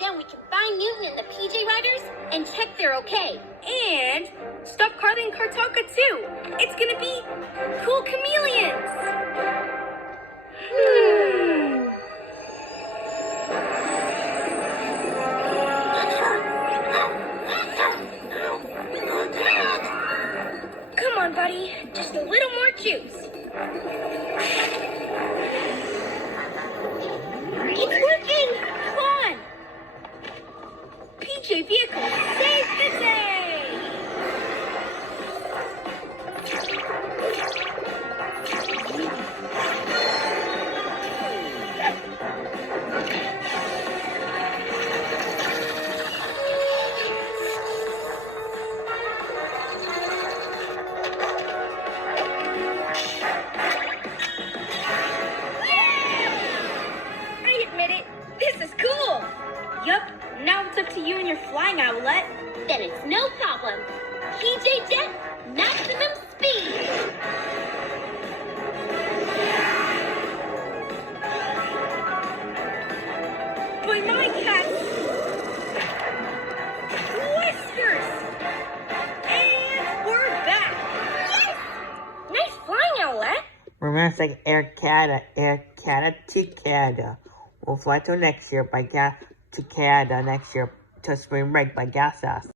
Then we can find Newton and the PJ Riders and check they're okay. And stop Carly and Kartaka too. It's gonna be cool chameleons. Come on, buddy. Just a little more juice. It's working! Come on. PJ vehicle, save the day. I admit it. This is cool. Yup. Now it's up to you and your flying owlet. Then it's no problem. PJ Jet, maximum speed! But my cat's whiskers. And we're back. Yes! Nice flying, owlet. Remember saying Air Canada to Canada. We'll fly till next year to Canada next year to spring break by gas us.